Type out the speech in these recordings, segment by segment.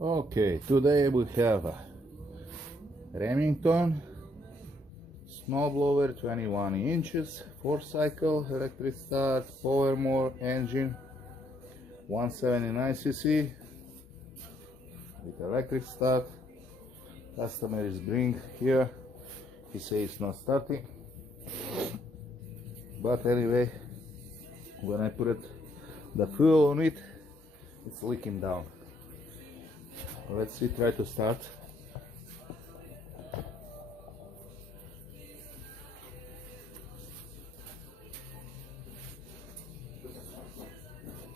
Okay, today we have a Remington snowblower 21 inches, 4 cycle, electric start, power engine, 179cc with electric start. Customer is bring here, he says it's not starting, but anyway, when I put the fuel on it, it's leaking down. Let's see, try to start.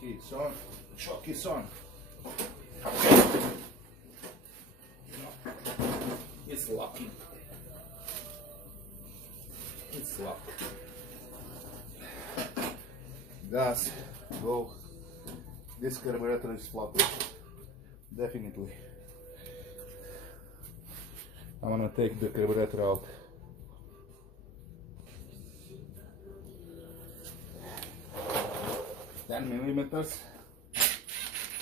It's on, shock is on. It's locking. It's locked. Gas, go. This carburetor is floppy. Definitely. I'm gonna take the carburetor out. $10mm.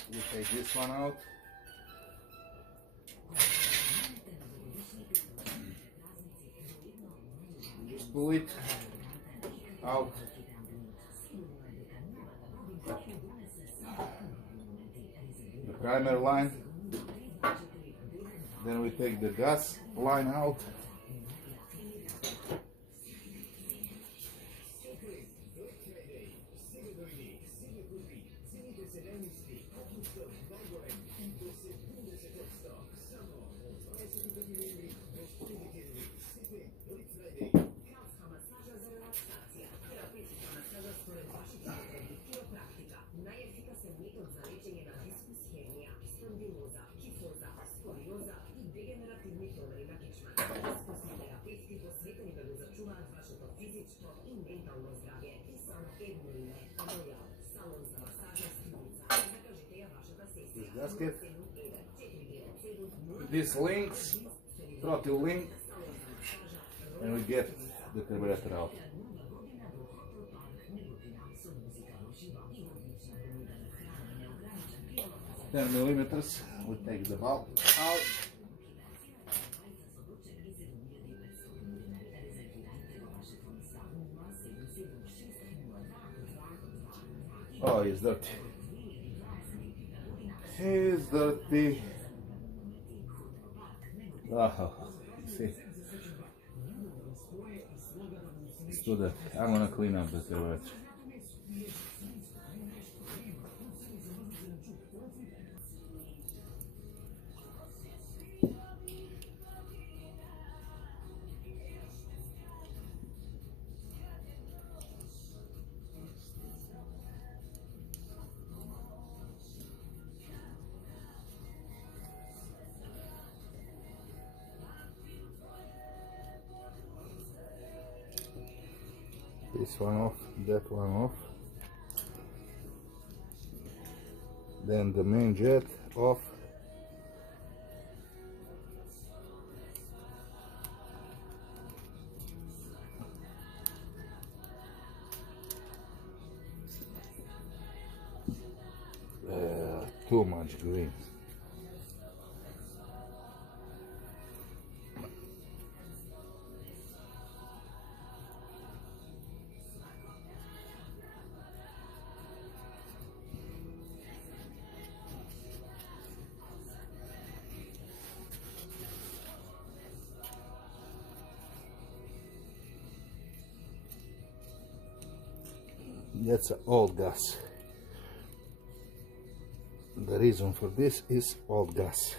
We take this one out. Just pull it out. The primer line. Then we take the gas line out. This gasket, this links, throttle link, and we get the carburetor out. $10mm, we take the valve out. Oh, it's dirty. It's dirty. Oh, see. It's too dirty. I'm gonna clean up the carburetor. This one off, that one off. Then the main jet off. Too much green. That's old gas. The reason for this is old gas.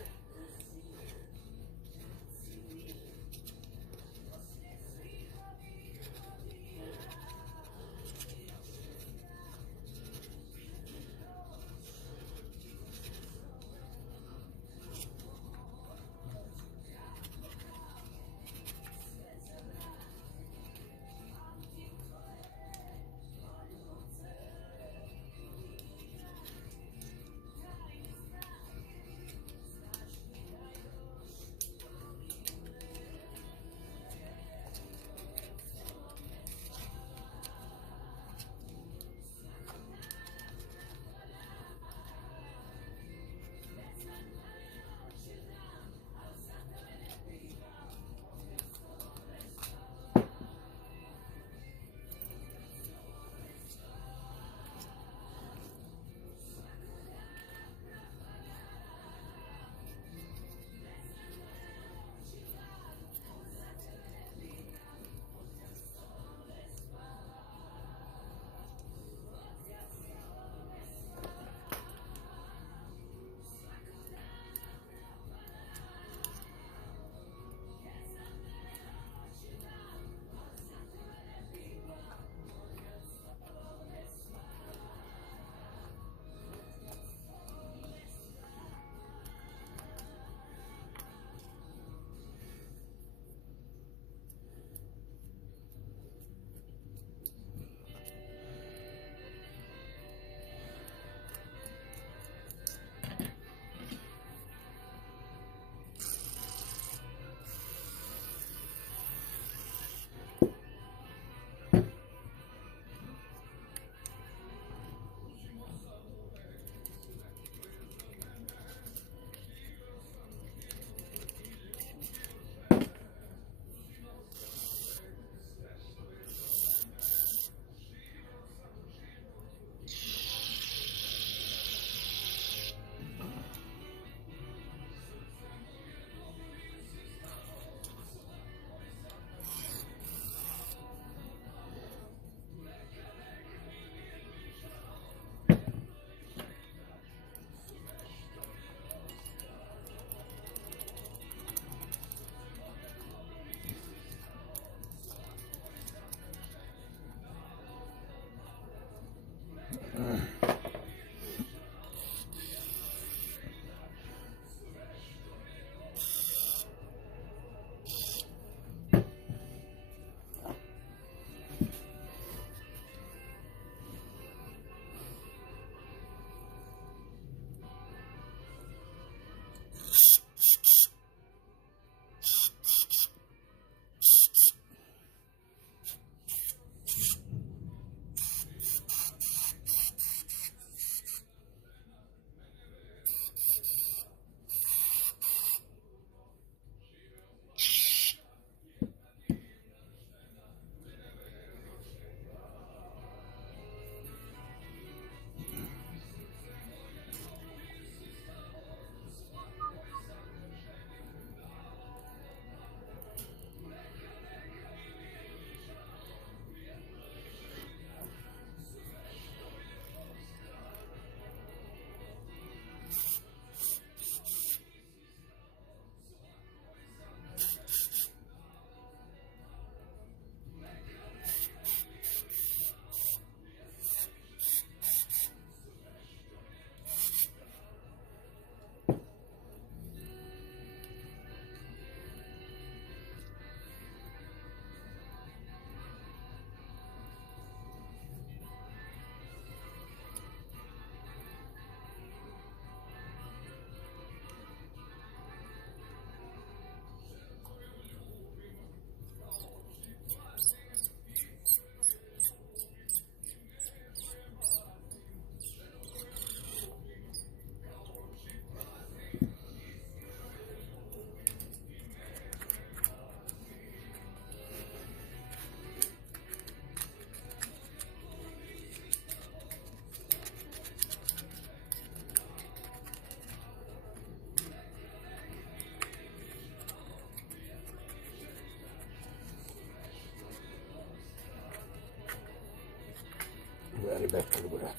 better, brother.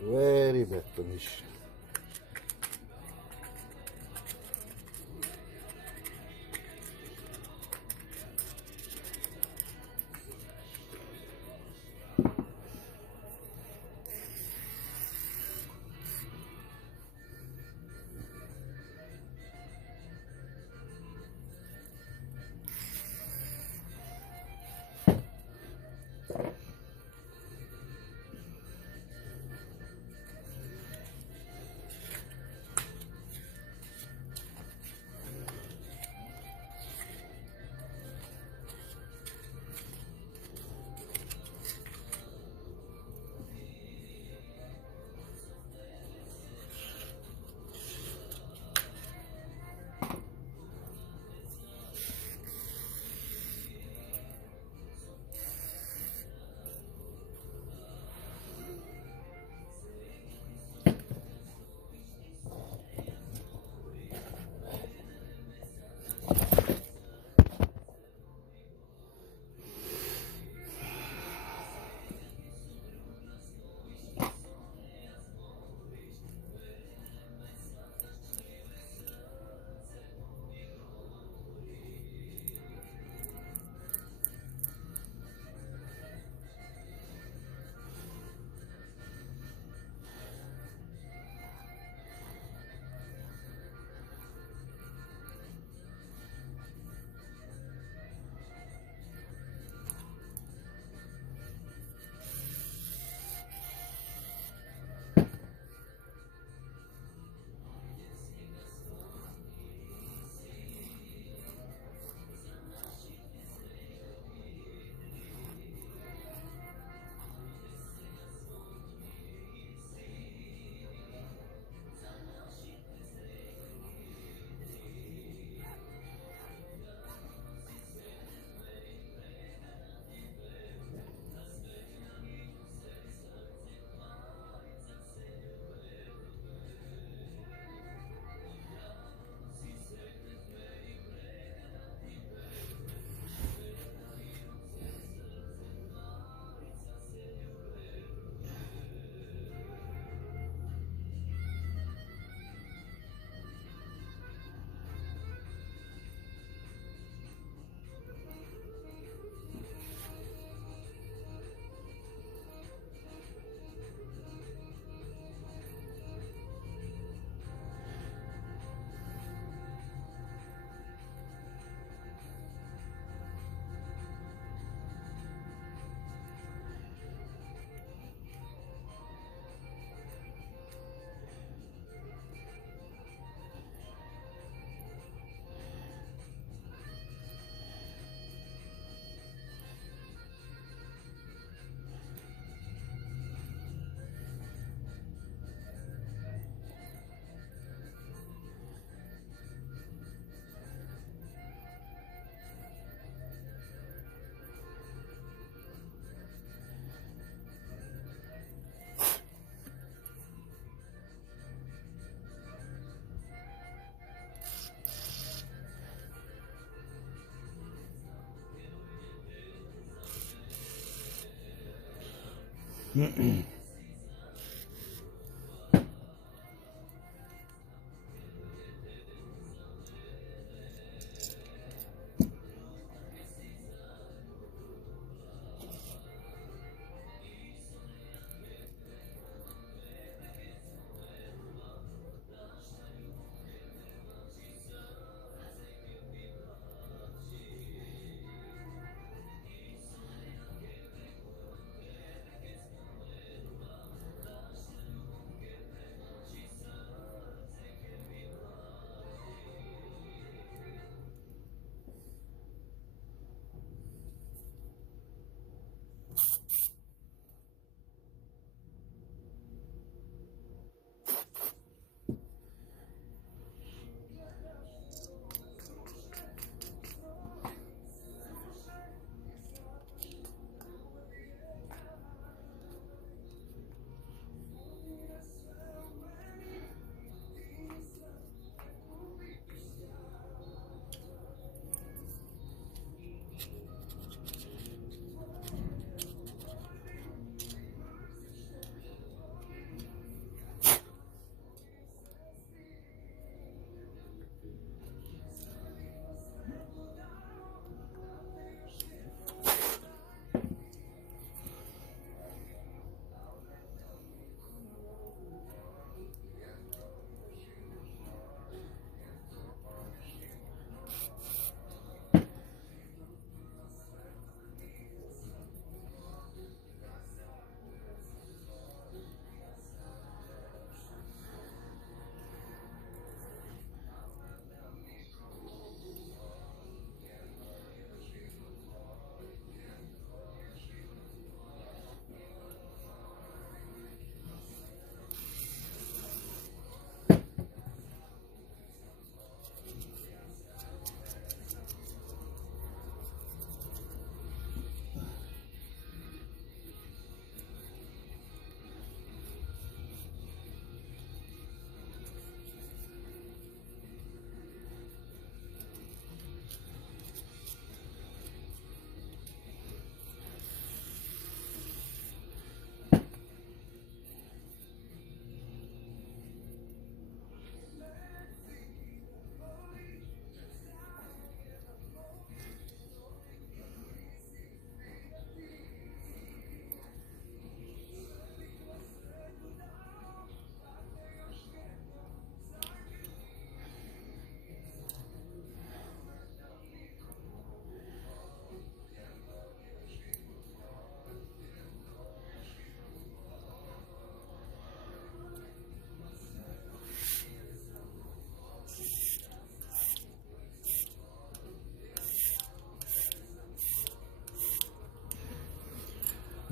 Very bad condition.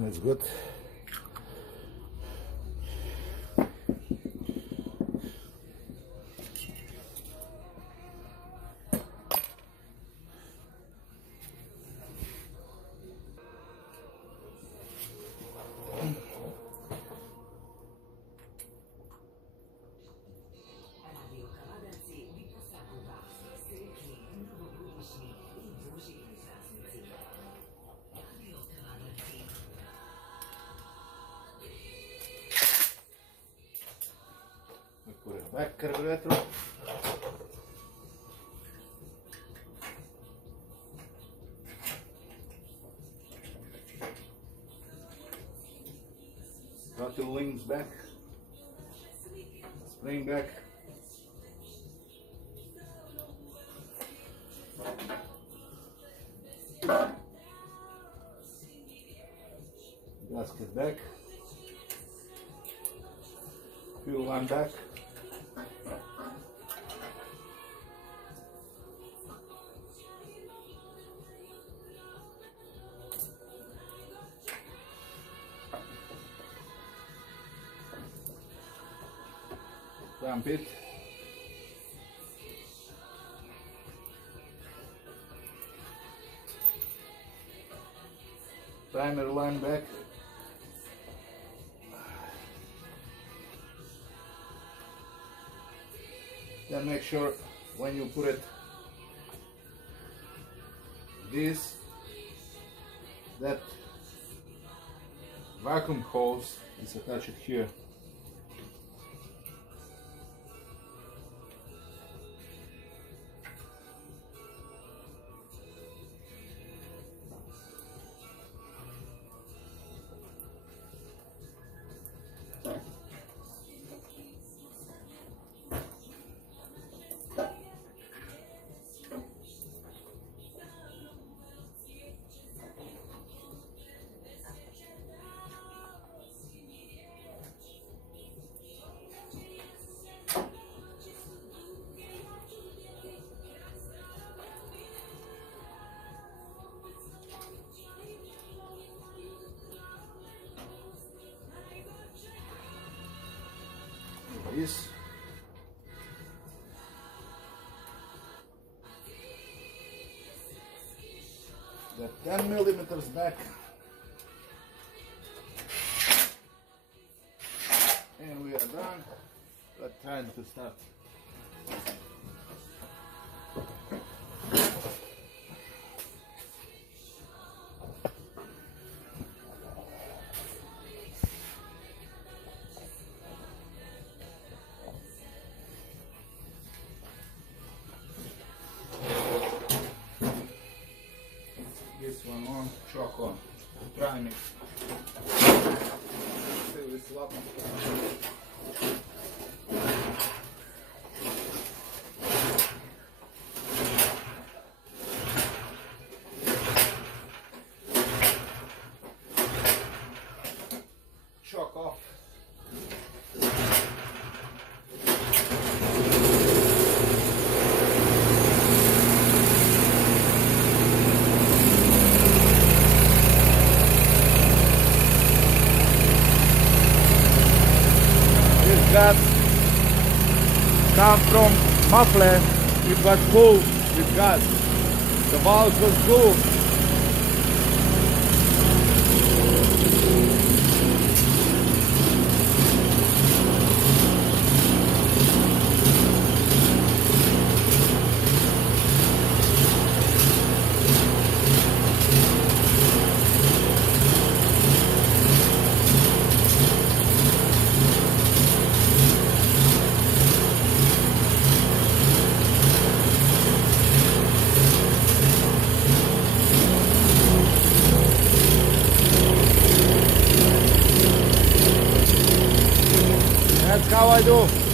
That's good. We put it back carburetor. Throttle links back. Spring back. Gasket back. Fuel line back. Clamp it. Primer line back. Then make sure when you put it this, that vacuum hose is attached here. This. The 10 millimeters back, and we are done. But time to start. This one on, choke on, prime it. Fill this up. Choke off. Gas come from muffler. It was full with gas. The valve was full. That's how I do.